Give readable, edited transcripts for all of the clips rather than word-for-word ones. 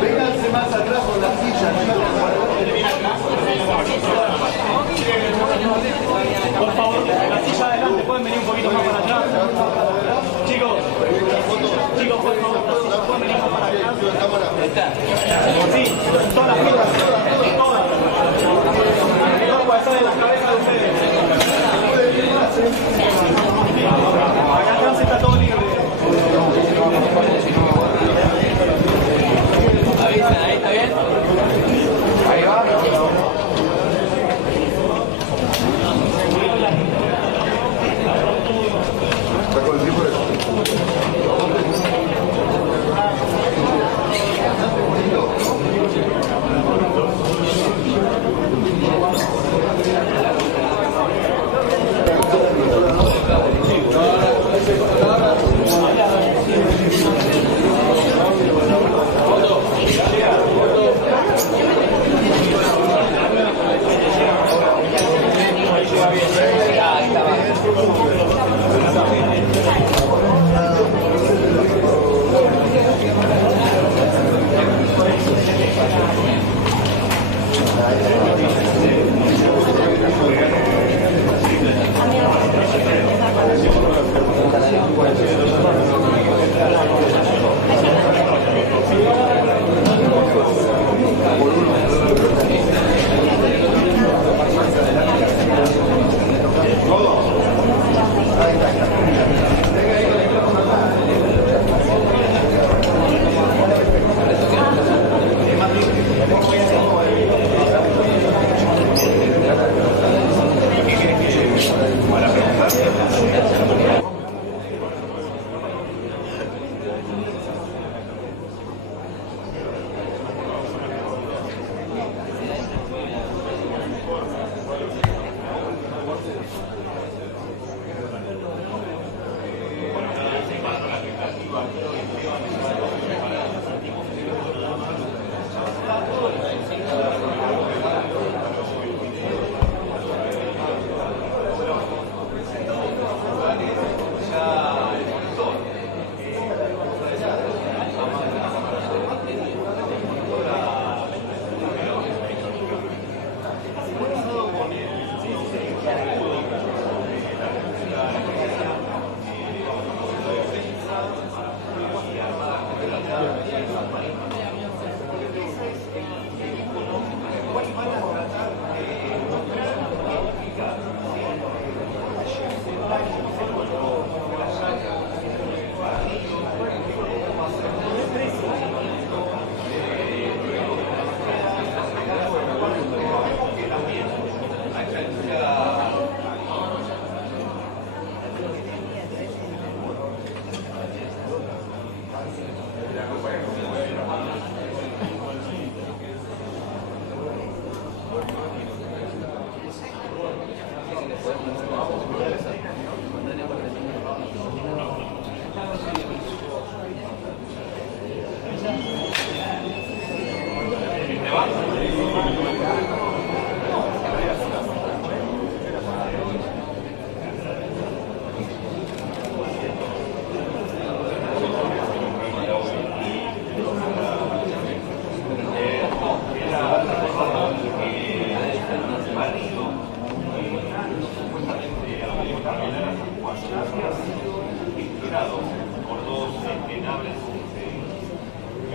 Vénganse más atrás por la silla. Por favor, la silla adelante, pueden venir un poquito más para atrás. Chicos, por favor, la silla pueden venir más para atrás. Sí, todas las filas, todas. No puede estar en la cabeza de ustedes. Acá atrás está todo libre. ¿Avisan ahí? ¿Está bien? Ahí va.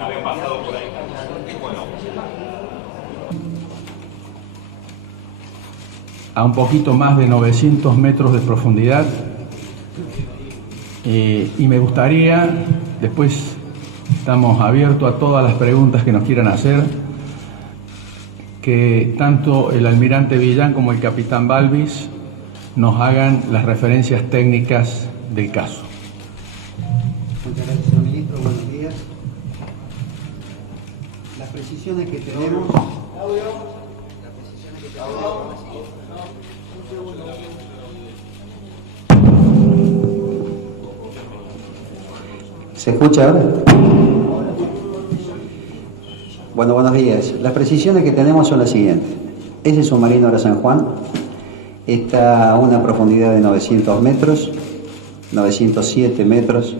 Habían pasado por ahí. Bueno. A un poquito más de 900 metros de profundidad, y me gustaría, después estamos abiertos a todas las preguntas que nos quieran hacer, que tanto el almirante Villán como el capitán Balvis nos hagan las referencias técnicas del caso. Muchas gracias, señor ministro. Buenos días. Las precisiones que tenemos... ¿Se escucha ahora? Bueno, buenos días. Las precisiones que tenemos son las siguientes. Ese submarino era San Juan, está a una profundidad de 900 metros, 907 metros.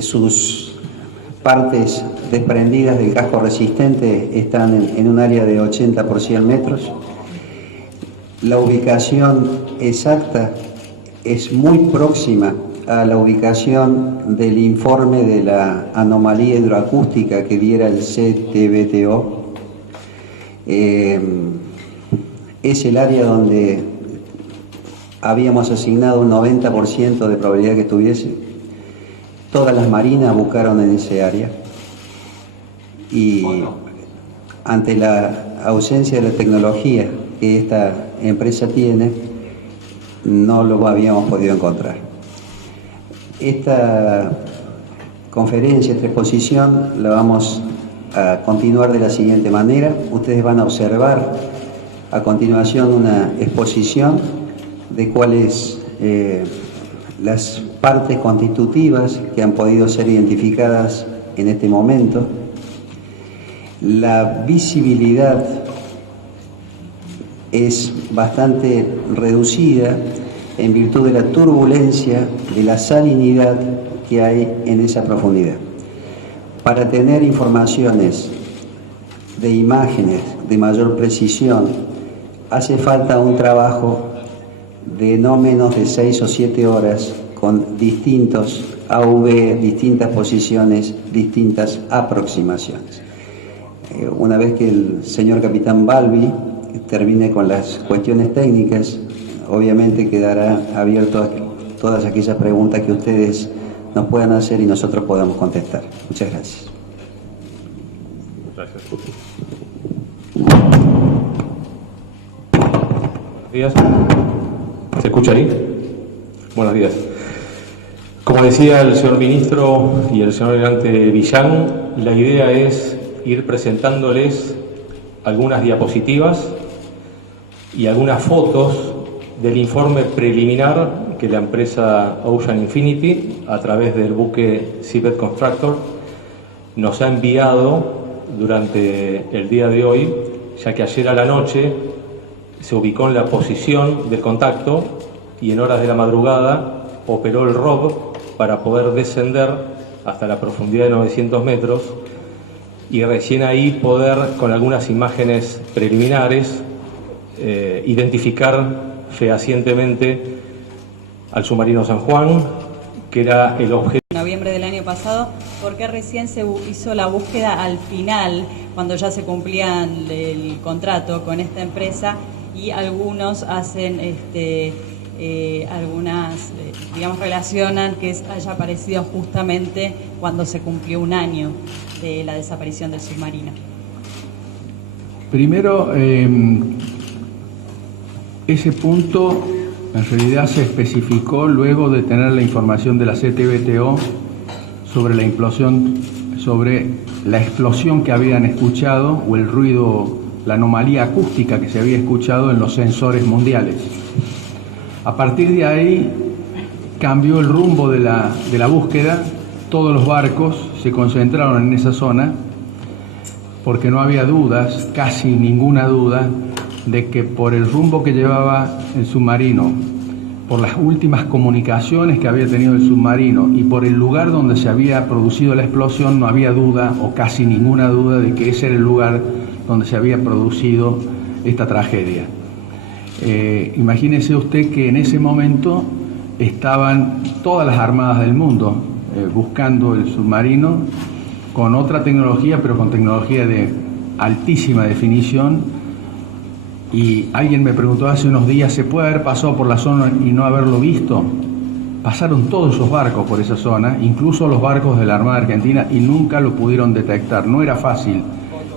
Sus partes desprendidas del casco resistente están en un área de 80 por 100 metros. La ubicación exacta es muy próxima a la ubicación del informe de la anomalía hidroacústica que diera el CTBTO. Es el área donde habíamos asignado un 90% de probabilidad que estuviese. Todas las marinas buscaron en ese área. Y ante la ausencia de la tecnología que esta empresa tiene, no lo habíamos podido encontrar. Esta conferencia, esta exposición, la vamos a continuar de la siguiente manera. Ustedes van a observar a continuación una exposición de cuáles las partes constitutivas que han podido ser identificadas en este momento. La visibilidad es bastante reducida en virtud de la turbulencia, de la salinidad que hay en esa profundidad. Para tener informaciones de imágenes de mayor precisión, hace falta un trabajo de no menos de 6 o 7 horas con distintos AV, distintas posiciones, distintas aproximaciones. Una vez que el señor capitán Balbi termine con las cuestiones técnicas, obviamente quedará abierto a todas aquellas preguntas que ustedes nos puedan hacer y nosotros podamos contestar. Muchas gracias. Gracias. Buenos días. ¿Se escucha ahí? Buenos días. Como decía el señor ministro y el señor almirante Villán, la idea es ir presentándoles algunas diapositivas y algunas fotos del informe preliminar que la empresa Ocean Infinity, a través del buque Seabed Constructor, nos ha enviado durante el día de hoy, ya que ayer a la noche se ubicó en la posición del contacto y en horas de la madrugada operó el ROV para poder descender hasta la profundidad de 900 metros y recién ahí poder, con algunas imágenes preliminares, identificar fehacientemente al submarino San Juan, que era el objeto. En noviembre del año pasado, porque recién se hizo la búsqueda al final, cuando ya se cumplía el contrato con esta empresa, y algunos hacen digamos, relacionan que haya aparecido justamente cuando se cumplió un año de la desaparición del submarino. Primero, ese punto en realidad se especificó luego de tener la información de la CTBTO sobre la implosión, sobre la explosión que habían escuchado o el ruido, la anomalía acústica que se había escuchado en los sensores mundiales. A partir de ahí cambió el rumbo de la búsqueda. Todos los barcos se concentraron en esa zona porque no había dudas, casi ninguna duda, de que por el rumbo que llevaba el submarino, por las últimas comunicaciones que había tenido el submarino y por el lugar donde se había producido la explosión, no había duda o casi ninguna duda de que ese era el lugar donde se había producido esta tragedia. Imagínese usted que en ese momento estaban todas las armadas del mundo buscando el submarino con otra tecnología, pero con tecnología de altísima definición. Y alguien me preguntó hace unos días, ¿se puede haber pasado por la zona y no haberlo visto? Pasaron todos esos barcos por esa zona, incluso los barcos de la Armada Argentina, y nunca lo pudieron detectar. No era fácil.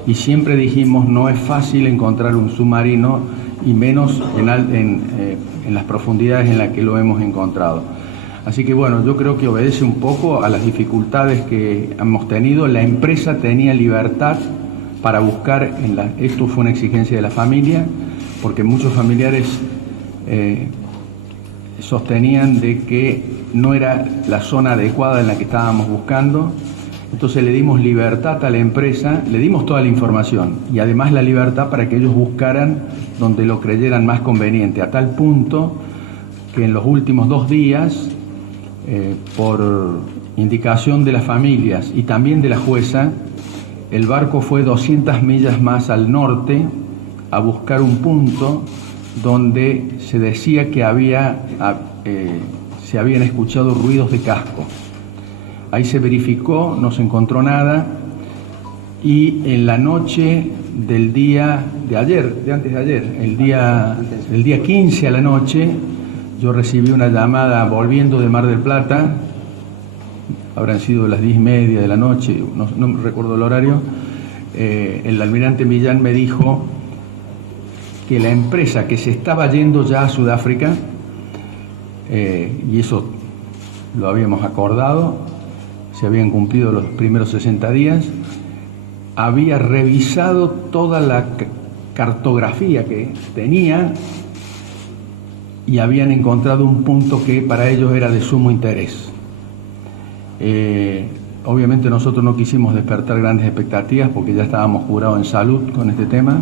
Y siempre dijimos, no es fácil encontrar un submarino, y menos en las profundidades en las que lo hemos encontrado. Así que bueno, yo creo que obedece un poco a las dificultades que hemos tenido. La empresa tenía libertad para buscar, esto fue una exigencia de la familia, porque muchos familiares sostenían de que no era la zona adecuada en la que estábamos buscando. Entonces le dimos libertad a la empresa, le dimos toda la información y además la libertad para que ellos buscaran donde lo creyeran más conveniente, a tal punto que en los últimos 2 días, por indicación de las familias y también de la jueza, el barco fue 200 millas más al norte a buscar un punto donde se decía que se habían escuchado ruidos de casco. Ahí se verificó, no se encontró nada, y en la noche del día de ayer, de antes de ayer, el día 15 a la noche, yo recibí una llamada volviendo de Mar del Plata, habrán sido las 10:30 de la noche, no recuerdo el horario. El almirante Millán me dijo que la empresa que se estaba yendo ya a Sudáfrica, y eso lo habíamos acordado, se habían cumplido los primeros 60 días, había revisado toda la cartografía que tenía y habían encontrado un punto que para ellos era de sumo interés. Obviamente nosotros no quisimos despertar grandes expectativas porque ya estábamos curados en salud con este tema.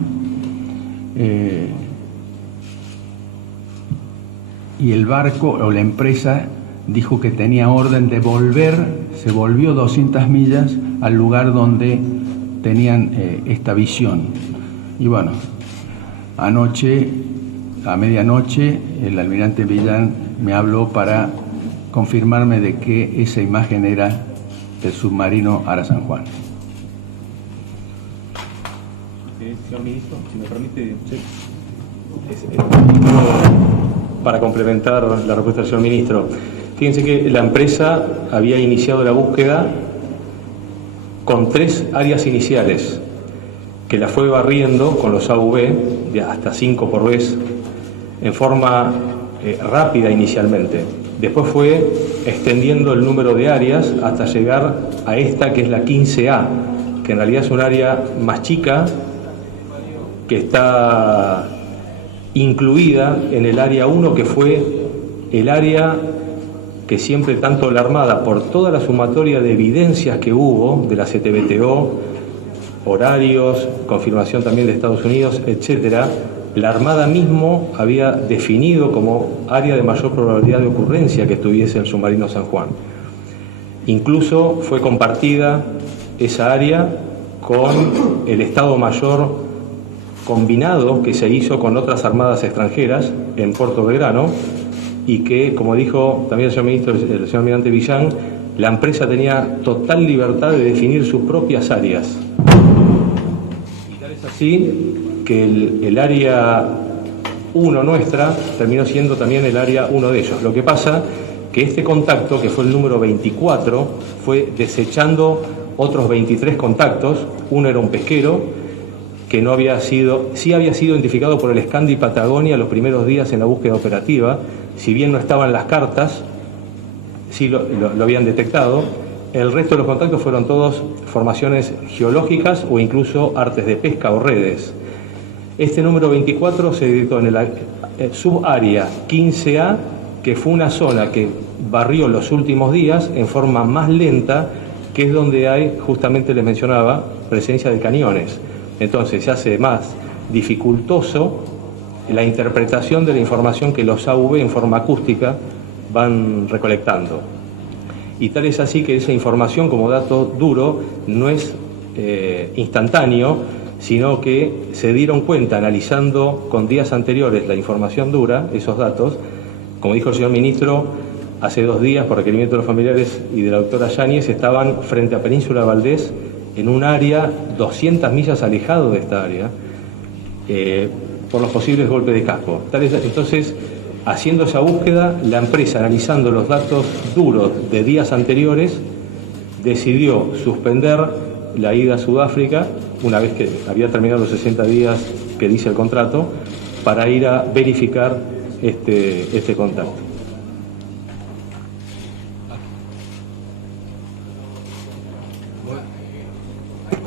Y el barco o la empresa dijo que tenía orden de se volvió 200 millas al lugar donde tenían esta visión. Y bueno, anoche, a medianoche, el almirante Millán me habló para confirmarme de que esa imagen era el submarino Ara San Juan. Señor ministro, si me permite, para complementar la respuesta del señor ministro, fíjense que la empresa había iniciado la búsqueda con 3 áreas iniciales, que la fue barriendo con los AV, de hasta 5 por vez, en forma rápida inicialmente. Después fue extendiendo el número de áreas hasta llegar a esta que es la 15A, que en realidad es un área más chica, que está incluida en el área 1, que fue el área que siempre tanto la Armada, por toda la sumatoria de evidencias que hubo de la CTBTO, horarios, confirmación también de Estados Unidos, etcétera, la Armada mismo había definido como área de mayor probabilidad de ocurrencia que estuviese el submarino San Juan. Incluso fue compartida esa área con el Estado Mayor combinado que se hizo con otras armadas extranjeras en Puerto Belgrano, y que, como dijo también el señor ministro, el señor almirante Millán, la empresa tenía total libertad de definir sus propias áreas. Y tal es así que el área 1 nuestra terminó siendo también el área 1 de ellos. Lo que pasa que este contacto, que fue el número 24, fue desechando otros 23 contactos. Uno era un pesquero que sí había sido identificado por el Scandi Patagonia los primeros días en la búsqueda operativa. Si bien no estaban las cartas, sí lo habían detectado. El resto de los contactos fueron todos formaciones geológicas o incluso artes de pesca o redes. Este número 24 se dedicó en el subárea 15A, que fue una zona que barrió los últimos días en forma más lenta, que es donde hay, justamente les mencionaba, presencia de cañones. Entonces se hace más dificultoso la interpretación de la información que los AV en forma acústica van recolectando. Y tal es así que esa información como dato duro no es instantáneo, sino que se dieron cuenta analizando con días anteriores la información dura, esos datos. Como dijo el señor ministro, hace 2 días, por requerimiento de los familiares y de la doctora Yáñez, estaban frente a Península Valdés en un área 200 millas alejado de esta área, por los posibles golpes de casco. Entonces, haciendo esa búsqueda, la empresa, analizando los datos duros de días anteriores, decidió suspender la ida a Sudáfrica, una vez que había terminado los 60 días que dice el contrato, para ir a verificar este contacto.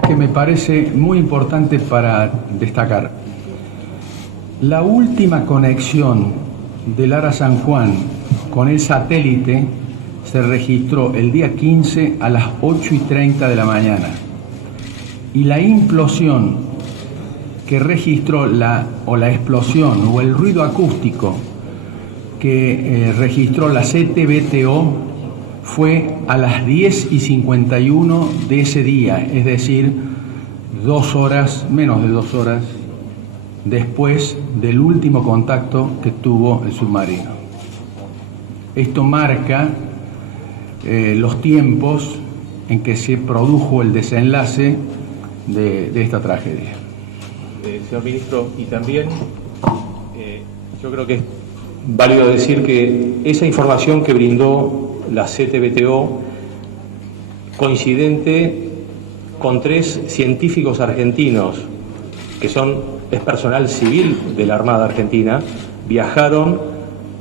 Que me parece muy importante para destacar. La última conexión del Ara San Juan con el satélite se registró el día 15 a las 8:30 de la mañana. Y la implosión que registró la explosión o el ruido acústico que registró la CTBTO fue a las 10:51 de ese día, es decir, 2 horas, menos de 2 horas, después del último contacto que tuvo el submarino. Esto marca los tiempos en que se produjo el desenlace de esta tragedia. Señor Ministro, y también yo creo que es válido decir que esa información que brindó la CTBTO, coincidente con 3 científicos argentinos, que es personal civil de la Armada Argentina, viajaron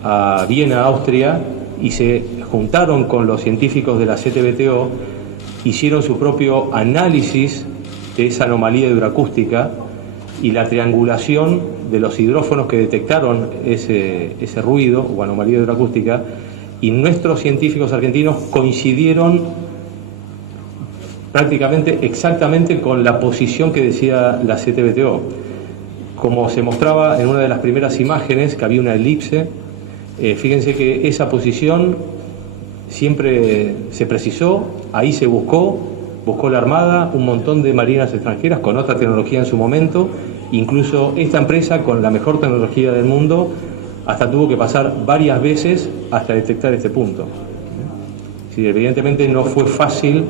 a Viena, Austria, y se juntaron con los científicos de la CTBTO, hicieron su propio análisis de esa anomalía hidroacústica y la triangulación de los hidrófonos que detectaron ese ruido o anomalía hidroacústica, y nuestros científicos argentinos coincidieron prácticamente exactamente con la posición que decía la CTBTO. Como se mostraba en una de las primeras imágenes, que había una elipse, fíjense que esa posición siempre se precisó, ahí se buscó la Armada, un montón de marinas extranjeras con otra tecnología en su momento, incluso esta empresa con la mejor tecnología del mundo, hasta tuvo que pasar varias veces hasta detectar este punto. Sí, evidentemente no fue fácil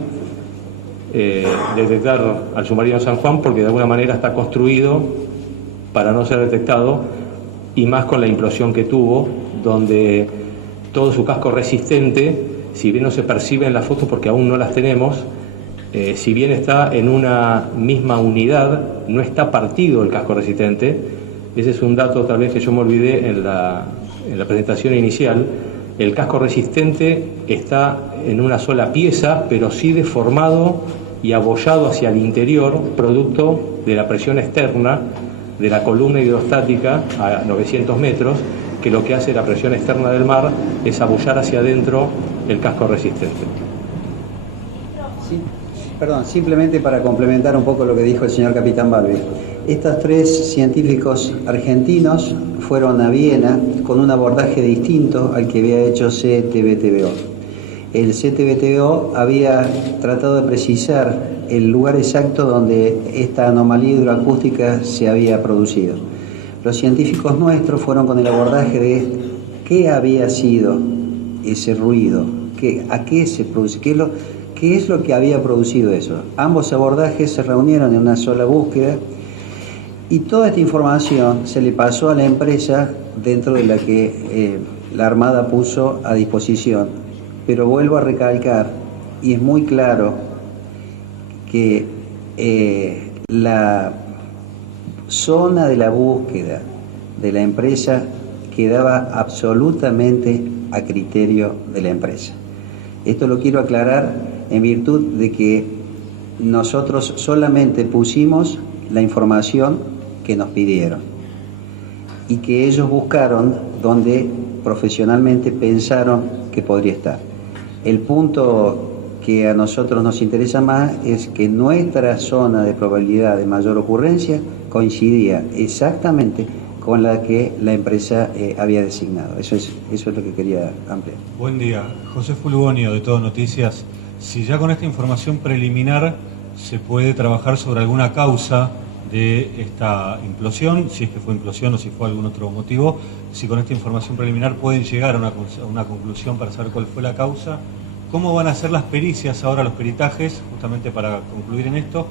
detectar al submarino San Juan, porque de alguna manera está construido para no ser detectado, y más con la implosión que tuvo, donde todo su casco resistente, si bien no se percibe en las fotos porque aún no las tenemos, si bien está en una misma unidad, no está partido el casco resistente. Ese es un dato tal vez que yo me olvidé en la presentación inicial. El casco resistente está en una sola pieza, pero sí deformado y abollado hacia el interior, producto de la presión externa de la columna hidrostática a 900 metros, que lo que hace la presión externa del mar es abullar hacia adentro el casco resistente. Sí, perdón, simplemente para complementar un poco lo que dijo el señor Capitán Balbi. Estos 3 científicos argentinos fueron a Viena con un abordaje distinto al que había hecho CTBTO. El CTBTO había tratado de precisar el lugar exacto donde esta anomalía hidroacústica se había producido. Los científicos nuestros fueron con el abordaje de qué había sido ese ruido, a qué se produce, qué es lo que había producido eso. Ambos abordajes se reunieron en una sola búsqueda y toda esta información se le pasó a la empresa dentro de la que la Armada puso a disposición. Pero vuelvo a recalcar, y es muy claro, que la zona de la búsqueda de la empresa quedaba absolutamente a criterio de la empresa. Esto lo quiero aclarar en virtud de que nosotros solamente pusimos la información que nos pidieron y que ellos buscaron donde profesionalmente pensaron que podría estar. El punto que a nosotros nos interesa más es que nuestra zona de probabilidad de mayor ocurrencia coincidía exactamente con la que la empresa había designado. Eso es lo que quería ampliar. Buen día, José Fulgonio de Todo Noticias. Si ya con esta información preliminar se puede trabajar sobre alguna causa de esta implosión, si es que fue implosión o si fue algún otro motivo, si con esta información preliminar pueden llegar a una conclusión para saber cuál fue la causa, cómo van a ser las pericias ahora, los peritajes, justamente para concluir en esto,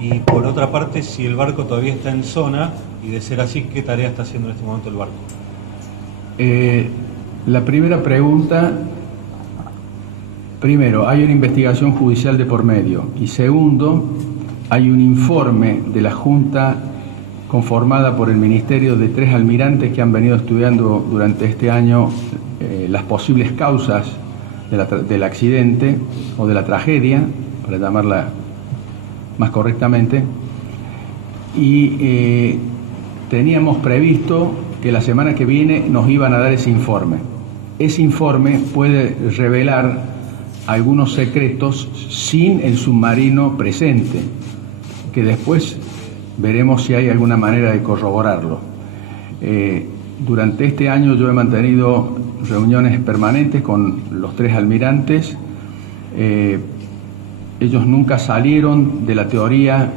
y por otra parte, si el barco todavía está en zona, y de ser así, ¿qué tarea está haciendo en este momento el barco? La primera pregunta, primero, hay una investigación judicial de por medio, y segundo, hay un informe de la Junta conformada por el Ministerio de 3 almirantes que han venido estudiando durante este año las posibles causas del accidente o de la tragedia, para llamarla más correctamente, y teníamos previsto que la semana que viene nos iban a dar ese informe. ese informe puede revelar algunos secretos sin el submarino presente, que después veremos si hay alguna manera de corroborarlo. Durante este año yo he mantenido reuniones permanentes con los 3 almirantes. Ellos nunca salieron de la teoría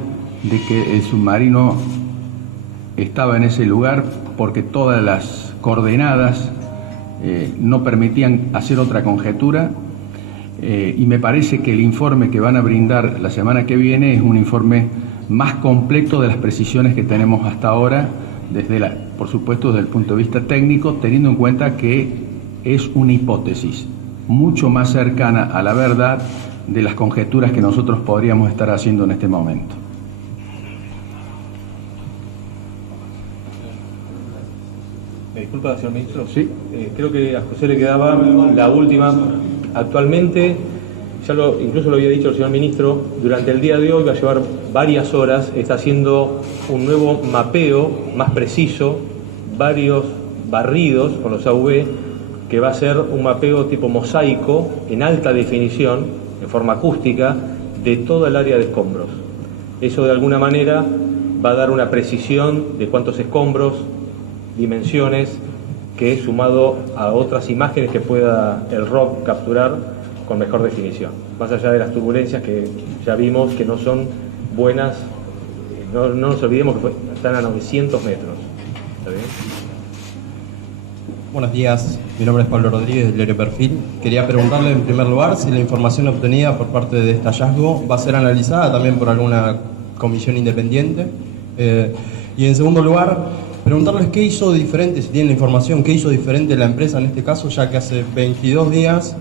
de que el submarino estaba en ese lugar, porque todas las coordenadas no permitían hacer otra conjetura, y me parece que el informe que van a brindar la semana que viene es un informe más completo de las precisiones que tenemos hasta ahora, por supuesto desde el punto de vista técnico, teniendo en cuenta que es una hipótesis mucho más cercana a la verdad de las conjeturas que nosotros podríamos estar haciendo en este momento. ¿Me disculpa, señor ministro? Sí. Creo que a José le quedaba la última. Actualmente, incluso lo había dicho el señor ministro, durante el día de hoy va a llevar varias horas, está haciendo un nuevo mapeo más preciso, varios barridos con los AV, que va a ser un mapeo tipo mosaico en alta definición, en forma acústica, de toda el área de escombros. Eso de alguna manera va a dar una precisión de cuántos escombros, dimensiones, que sumado a otras imágenes que pueda el ROV capturar con mejor definición. Más allá de las turbulencias que ya vimos que no son buenas, no nos olvidemos que están a 900 metros. ¿Está bien? Buenos días, mi nombre es Pablo Rodríguez del diario Perfil. Quería preguntarle en primer lugar si la información obtenida por parte de este hallazgo va a ser analizada también por alguna comisión independiente. Y en segundo lugar, preguntarles qué hizo diferente, si tienen la información, qué hizo diferente la empresa en este caso, ya que hace 22 días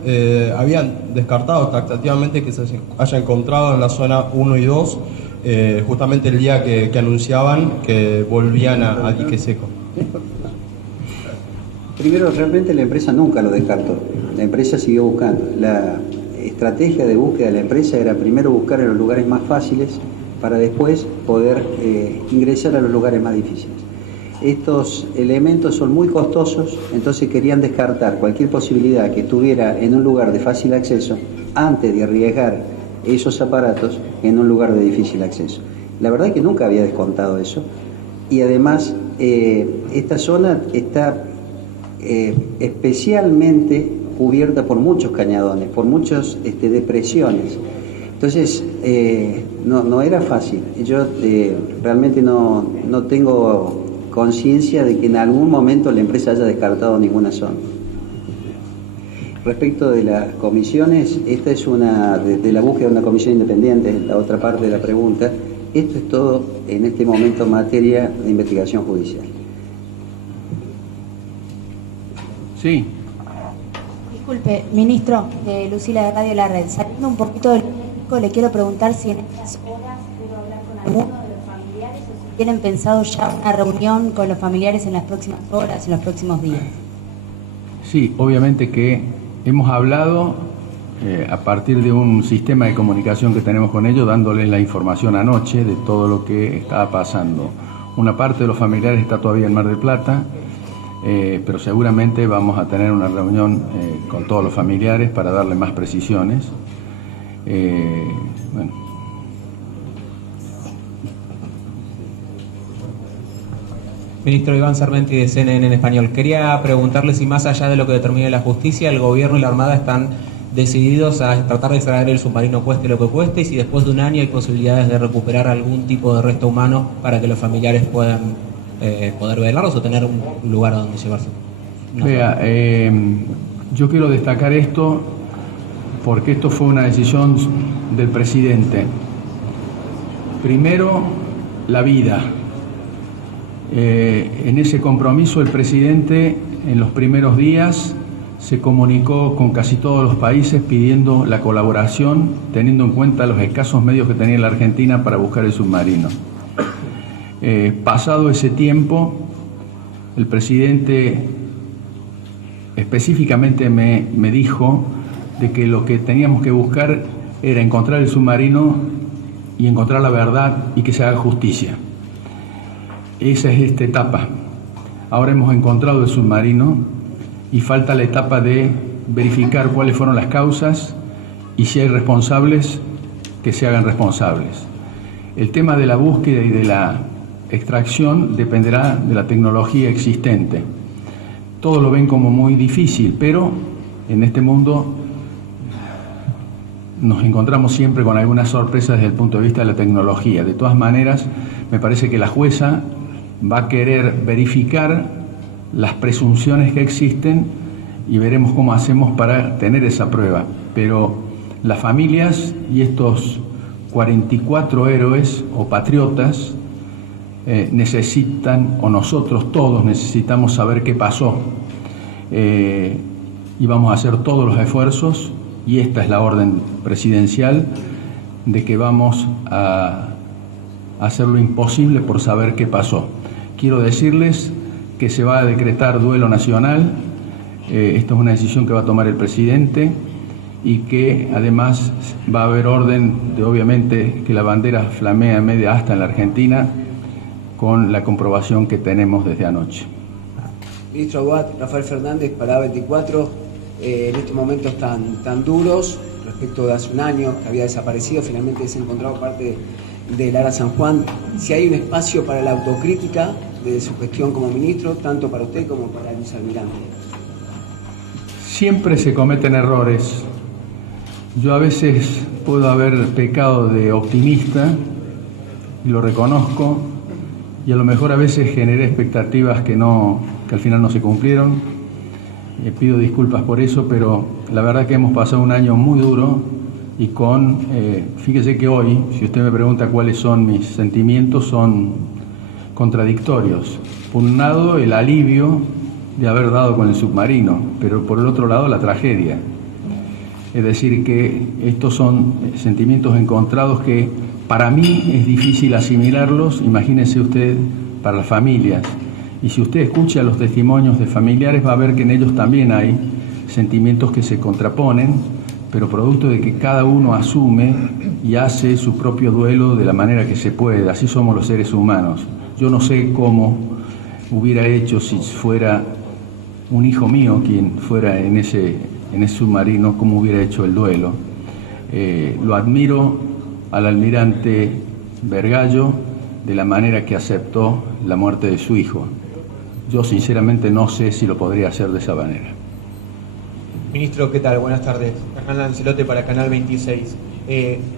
habían descartado taxativamente que se haya encontrado en la zona 1 y 2, justamente el día que anunciaban que volvían a dique seco. Primero, realmente la empresa nunca lo descartó. La empresa siguió buscando. La estrategia de búsqueda de la empresa era primero buscar en los lugares más fáciles para después poder ingresar a los lugares más difíciles. Estos elementos son muy costosos, entonces querían descartar cualquier posibilidad que estuviera en un lugar de fácil acceso antes de arriesgar esos aparatos en un lugar de difícil acceso. La verdad es que nunca había descontado eso, y además esta zona está especialmente cubierta por muchos cañadones, por muchas depresiones. Entonces no era fácil. Yo realmente no tengo conciencia de que en algún momento la empresa haya descartado ninguna zona. Respecto de las comisiones, esta es una de la búsqueda de una comisión independiente, la otra parte de la pregunta. Esto es todo en este momento materia de investigación judicial. Sí. Disculpe, ministro, Lucila de Radio La Red. Saliendo un poquito del le quiero preguntar si en estas horas puedo hablar con alguno de los familiares o si tienen pensado ya una reunión con los familiares en las próximas horas, en los próximos días. Sí, obviamente que hemos hablado a partir de un sistema de comunicación que tenemos con ellos, dándoles la información anoche de todo lo que estaba pasando. Una parte de los familiares está todavía en Mar del Plata, pero seguramente vamos a tener una reunión con todos los familiares para darle más precisiones. Bueno. Ministro Iván Sarmenti de CNN en español. Quería preguntarle si más allá de lo que determine la justicia, el gobierno y la Armada están decididos a tratar de extraer el submarino cueste lo que cueste, y si después de un año hay posibilidades de recuperar algún tipo de resto humano para que los familiares puedan poder velarlos o tener un lugar a donde llevarse. Vea, yo quiero destacar esto porque esto fue una decisión del presidente. Primero, la vida. En ese compromiso el presidente en los primeros días se comunicó con casi todos los países pidiendo la colaboración, teniendo en cuenta los escasos medios que tenía la Argentina para buscar el submarino. Pasado ese tiempo, el presidente específicamente me dijo de que lo que teníamos que buscar era encontrar el submarino y encontrar la verdad y que se haga justicia. Esa es esta etapa. Ahora hemos encontrado el submarino y falta la etapa de verificar cuáles fueron las causas y si hay responsables, que se hagan responsables. El tema de la búsqueda y de la extracción dependerá de la tecnología existente. Todos lo ven como muy difícil, pero en este mundo nos encontramos siempre con algunas sorpresas desde el punto de vista de la tecnología. De todas maneras, me parece que la jueza va a querer verificar las presunciones que existen y veremos cómo hacemos para tener esa prueba. Pero las familias y estos 44 héroes o patriotas necesitan, o nosotros todos necesitamos saber qué pasó. Y vamos a hacer todos los esfuerzos, y esta es la orden presidencial, de que vamos a hacer lo imposible por saber qué pasó. Quiero decirles que se va a decretar duelo nacional. Esta es una decisión que va a tomar el presidente, y que además va a haber orden de, obviamente, que la bandera flamea media asta en la Argentina, con la comprobación que tenemos desde anoche. Ministro Aguad, Rafael Fernández, para A24, en estos momentos tan duros, respecto de hace un año que había desaparecido, finalmente se ha encontrado parte del ARA San Juan. Si hay un espacio para la autocrítica de su gestión como ministro, tanto para usted como para el vicealmirante. Siempre se cometen errores. Yo a veces puedo haber pecado de optimista, y lo reconozco, y a lo mejor a veces generé expectativas que al final no se cumplieron. Pido disculpas por eso, pero la verdad que hemos pasado un año muy duro, y fíjese que hoy, si usted me pregunta cuáles son mis sentimientos, son contradictorios. Por un lado, el alivio de haber dado con el submarino, pero por el otro lado, la tragedia. Es decir, que estos son sentimientos encontrados que para mí es difícil asimilarlos. Imagínese usted para las familias. Y si usted escucha los testimonios de familiares, va a ver que en ellos también hay sentimientos que se contraponen, pero producto de que cada uno asume y hace su propio duelo de la manera que se puede. Así somos los seres humanos. Yo no sé cómo hubiera hecho si fuera un hijo mío quien fuera en ese submarino, cómo hubiera hecho el duelo. Lo admiro al almirante Vergallo de la manera que aceptó la muerte de su hijo. Yo sinceramente no sé si lo podría hacer de esa manera. Ministro, ¿qué tal? Buenas tardes. Hernán Lancelote para Canal 26.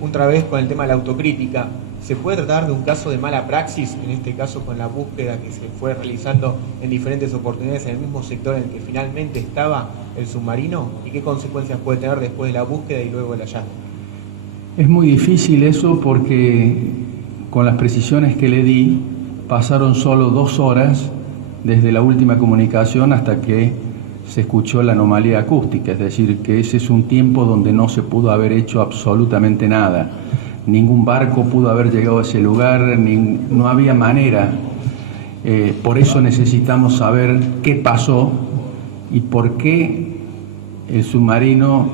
Otra vez con el tema de la autocrítica. ¿Se puede tratar de un caso de mala praxis, en este caso con la búsqueda que se fue realizando en diferentes oportunidades en el mismo sector en el que finalmente estaba el submarino? ¿Y qué consecuencias puede tener después de la búsqueda y luego del hallazgo? Es muy difícil eso, porque con las precisiones que le di, pasaron solo 2 horas desde la última comunicación hasta que se escuchó la anomalía acústica. Es decir, que ese es un tiempo donde no se pudo haber hecho absolutamente nada. Ningún barco pudo haber llegado a ese lugar, no había manera. Por eso necesitamos saber qué pasó y por qué el submarino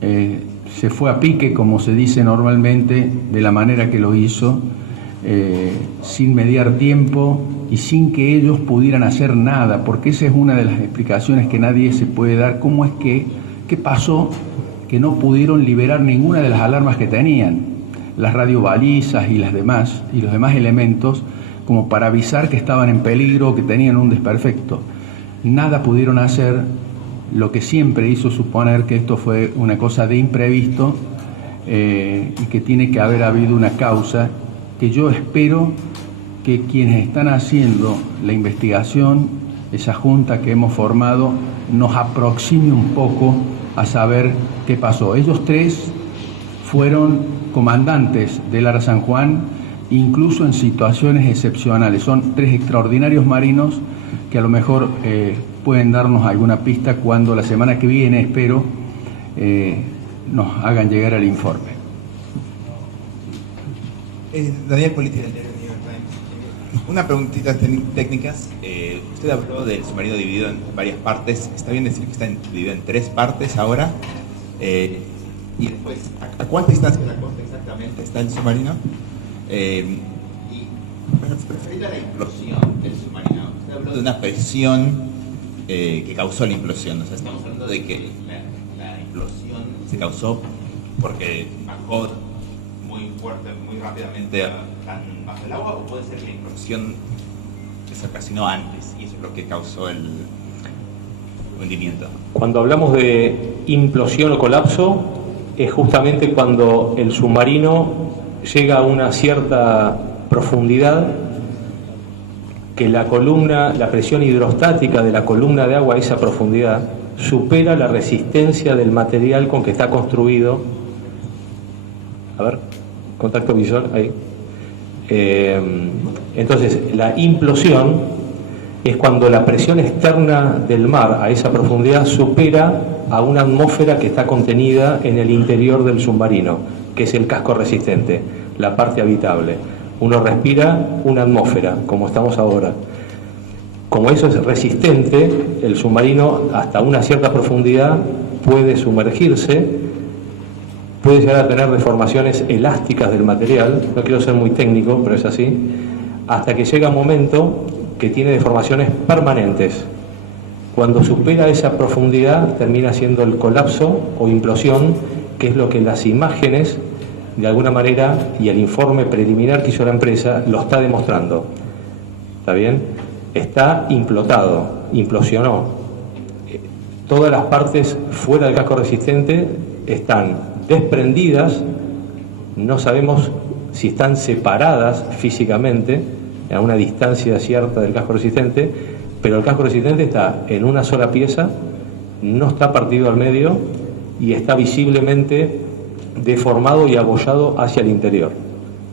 se fue a pique, como se dice normalmente, de la manera que lo hizo, sin mediar tiempo y sin que ellos pudieran hacer nada, porque esa es una de las explicaciones que nadie se puede dar. ¿Cómo es qué pasó que no pudieron liberar ninguna de las alarmas que tenían? Las radiobalizas y los demás elementos, como para avisar que estaban en peligro o que tenían un desperfecto. Nada pudieron hacer, lo que siempre hizo suponer que esto fue una cosa de imprevisto, y que tiene que haber habido una causa que yo espero que quienes están haciendo la investigación, esa junta que hemos formado, nos aproxime un poco a saber qué pasó. Ellos 3 fueron comandantes del ARA San Juan, incluso en situaciones excepcionales. Son 3 extraordinarios marinos que a lo mejor pueden darnos alguna pista cuando la semana que viene, espero, nos hagan llegar el informe. Daniel Politi, del diario New York Times. Una preguntita técnicas. Usted habló del submarino dividido en varias partes. ¿Está bien decir que está dividido en 3 partes ahora? Y después, ¿a cuánta distancia de la costa exactamente está el submarino? Y referido a la implosión del submarino, usted habló de una presión que causó la implosión. O sea, estamos hablando de que la implosión se causó porque bajó muy fuerte, muy rápidamente tan bajo el agua, o puede ser que la implosión se ocasionó antes y eso es lo que causó el hundimiento. Cuando hablamos de implosión o colapso, es justamente cuando el submarino llega a una cierta profundidad que la presión hidrostática de la columna de agua a esa profundidad supera la resistencia del material con que está construido. A ver, contacto visual, ahí. Entonces, la implosión es cuando la presión externa del mar a esa profundidad supera a una atmósfera que está contenida en el interior del submarino, que es el casco resistente, la parte habitable. Uno respira una atmósfera, como estamos ahora. Como eso es resistente, el submarino hasta una cierta profundidad puede sumergirse, puede llegar a tener deformaciones elásticas del material, no quiero ser muy técnico, pero es así, hasta que llega un momento que tiene deformaciones permanentes. Cuando supera esa profundidad termina siendo el colapso o implosión, que es lo que las imágenes, de alguna manera, y el informe preliminar que hizo la empresa, lo está demostrando. ¿Está bien? Está implotado, implosionó. Todas las partes fuera del casco resistente están desprendidas, no sabemos si están separadas físicamente, a una distancia cierta del casco resistente, pero el casco resistente está en una sola pieza, no está partido al medio y está visiblemente deformado y abollado hacia el interior.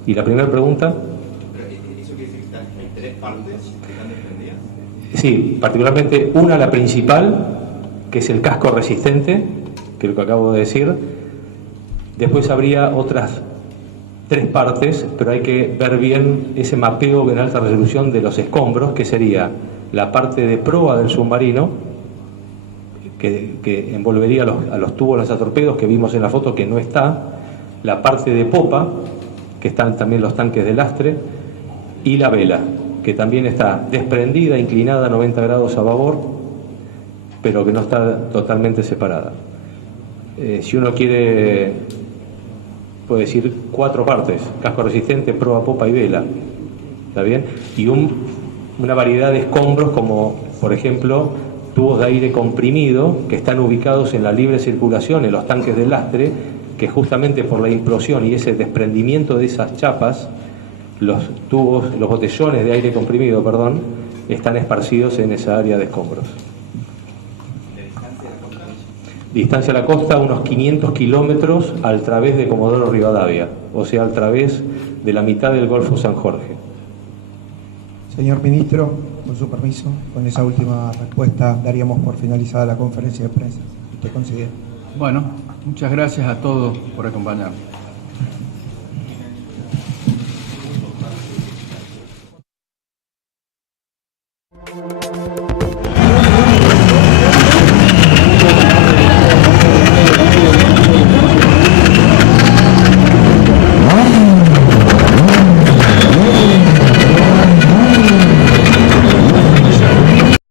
Y la primera pregunta. ¿Eso quiere decir que hay tres partes que están desprendidas? Sí, particularmente una, la principal, que es el casco resistente, que es lo que acabo de decir. Después habría otras tres partes, pero hay que ver bien ese mapeo en alta resolución de los escombros, que sería la parte de proa del submarino, que envolvería a los tubos lanzatorpedos que vimos en la foto, que no está, la parte de popa, que están también los tanques de lastre, y la vela, que también está desprendida, inclinada a 90 grados a babor, pero que no está totalmente separada. Si uno quiere, puede decir 4 partes: casco resistente, proa, popa y vela. ¿Está bien? Y una variedad de escombros, como por ejemplo tubos de aire comprimido, que están ubicados en la libre circulación en los tanques de lastre, que justamente por la implosión y ese desprendimiento de esas chapas, los botellones de aire comprimido, están esparcidos en esa área de escombros. Distancia a la costa, unos 500 kilómetros al través de Comodoro Rivadavia, o sea, al través de la mitad del Golfo San Jorge. Señor Ministro, con su permiso, con esa última respuesta daríamos por finalizada la conferencia de prensa. ¿Usted considera? Bueno, muchas gracias a todos por acompañarnos.